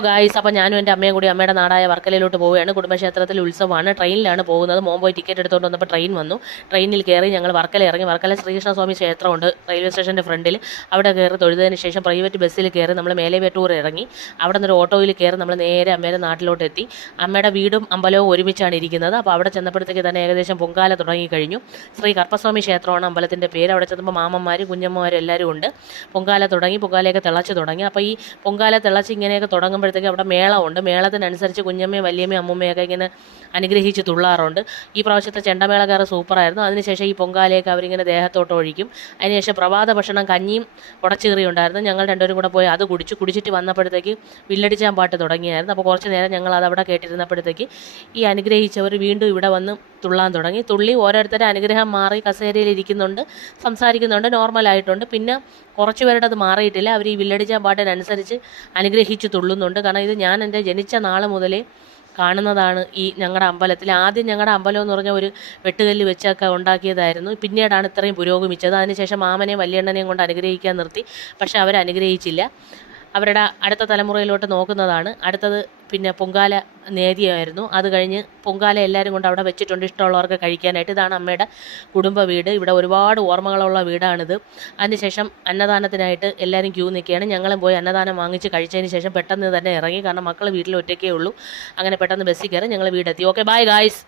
Guys, അപ്പോൾ ഞാനും എൻ്റെ അമ്മയും കൂടി അമ്മയുടെ നാടായ വർക്കലയിലോട്ട് പോവുകയാണ്. കുടുംബക്ഷേത്രത്തിൽ ഉത്സവമാണ്. ട്രെയിനിലാണ് പോകുന്നത്. മോൻ പോയി ടിക്കറ്റ് എടുത്തുകൊണ്ട് വന്നപ്പോൾ ട്രെയിൻ വന്നു. ട്രെയിനിൽ കയറി ഞങ്ങൾ വർക്കല ഇറങ്ങി. വർക്കല ശ്രീകൃഷ്ണസ്വാമി ക്ഷേത്രമുണ്ട് റെയിൽവേ സ്റ്റേഷൻ്റെ ഫ്രണ്ടിൽ. അവിടെ കയറി തൊഴുതതിന് ശേഷം പ്രൈവറ്റ് ബസ്സിൽ കയറി നമ്മൾ മേലേവേട്ടൂർ ഇറങ്ങി. അവിടെ നിന്നൊരു ഓട്ടോയിൽ കയറി നമ്മൾ നേരെ അമ്മയുടെ നാട്ടിലോട്ട് എത്തി. അമ്മയുടെ വീടും അമ്പലവും ഒരുമിച്ചാണ് ഇരിക്കുന്നത്. അപ്പോൾ അവിടെ ചെന്നപ്പോഴത്തേക്ക് തന്നെ ഏകദേശം പൊങ്കാല തുടങ്ങിക്കഴിഞ്ഞു. ശ്രീ കർപ്പസ്വാമി ക്ഷേത്രമാണ് അമ്പലത്തിൻ്റെ പേര്. അവിടെ ചെന്നപ്പോൾ മാമന്മാരും കുഞ്ഞമ്മമാരും എല്ലാവരും ഉണ്ട്. പൊങ്കാല തുടങ്ങി. പൊങ്കാലയൊക്കെ തിളച്ച് തുടങ്ങി. അപ്പോൾ ഈ പൊങ്കാല തിളച്ച് ഇങ്ങനെയൊക്കെ തുടങ്ങുമ്പോഴത്തേക്ക് അവിടെ മേളമുണ്ട്. മേളത്തിനനുസരിച്ച് കുഞ്ഞമ്മയും വല്യമ്മയും അമ്മുമ്മയൊക്കെ ഇങ്ങനെ അനുഗ്രഹിച്ച് തുള്ളാറുണ്ട്. ഈ പ്രാവശ്യത്തെ ചെണ്ടമേളക്കാർ സൂപ്പറായിരുന്നു. അതിനുശേഷം ഈ പൊങ്കാലയൊക്കെ അവരിങ്ങനെ ദേഹത്തോട്ട് ഒഴിക്കും. അതിനുശേഷം പ്രഭാത ഭക്ഷണം കഞ്ഞിയും ഉടച്ചീറി ഉണ്ടായിരുന്നു. ഞങ്ങൾ രണ്ടുപേരും കൂടെ പോയി അത് കുടിച്ചിട്ട് വന്നപ്പോഴത്തേക്ക് വില്ലടിച്ചാൻ പാട്ട് തുടങ്ങിയായിരുന്നു. അപ്പോൾ കുറച്ച് നേരം ഞങ്ങൾ അതവിടെ കേട്ടിരുന്നപ്പോഴത്തേക്ക് ഈ അനുഗ്രഹിച്ചവർ വീണ്ടും ഇവിടെ വന്ന് തുള്ളാൻ തുടങ്ങി. തുള്ളി ഓരോരുത്തരുടെ അനുഗ്രഹം മാറി കസേരയിൽ ഇരിക്കുന്നുണ്ട്, സംസാരിക്കുന്നുണ്ട്, നോർമലായിട്ടുണ്ട്. പിന്നെ കുറച്ച് പേരുടെ അത് മാറിയിട്ടില്ല. അവർ ഈ വില്ലടിച്ചാൻ പാട്ടിനനുസരിച്ച് അനുഗ്രഹിച്ച് തുള്ളുന്നുണ്ട്. കാരണം ഇത് ഞാൻ എൻ്റെ ജനിച്ച നാൾ മുതലേ കാണുന്നതാണ് ഈ ഞങ്ങളുടെ അമ്പലത്തിൽ. ആദ്യം ഞങ്ങളുടെ അമ്പലം എന്ന് പറഞ്ഞാൽ ഒരു വെട്ടുകല്ല് വെച്ചൊക്കെ ഉണ്ടാക്കിയതായിരുന്നു. പിന്നീടാണ് ഇത്രയും പുരോഗമിച്ചത്. അതിനുശേഷം മാമനെയും വല്യണ്ണനെയും കൊണ്ട് അനുഗ്രഹിക്കാൻ നിർത്തി. പക്ഷേ അവർ അനുഗ്രഹിച്ചില്ല. അവരുടെ അടുത്ത തലമുറയിലോട്ട് നോക്കുന്നതാണ്. അടുത്തത് പിന്നെ പൊങ്കാല നേദിയായിരുന്നു. അത് കഴിഞ്ഞ് പൊങ്കാല എല്ലാവരും കൊണ്ട് അവിടെ വെച്ചിട്ടുണ്ട് ഇഷ്ടമുള്ളവർക്ക് കഴിക്കാനായിട്ട്. ഇതാണ് അമ്മയുടെ കുടുംബ വീട്. ഇവിടെ ഒരുപാട് ഓർമ്മകളുള്ള വീടാണിത്. അതിനുശേഷം അന്നദാനത്തിനായിട്ട് എല്ലാവരും ക്യൂ നിൽക്കുകയാണ്. ഞങ്ങളും പോയി അന്നദാനം വാങ്ങിച്ച് കഴിച്ചതിന് ശേഷം പെട്ടെന്ന് തന്നെ ഇറങ്ങി. കാരണം മക്കൾ വീട്ടിൽ ഒറ്റയ്ക്കേ ഉള്ളൂ. അങ്ങനെ പെട്ടെന്ന് ബസ്സിൽ കയറി ഞങ്ങൾ വീടെത്തി. Okay, bye guys.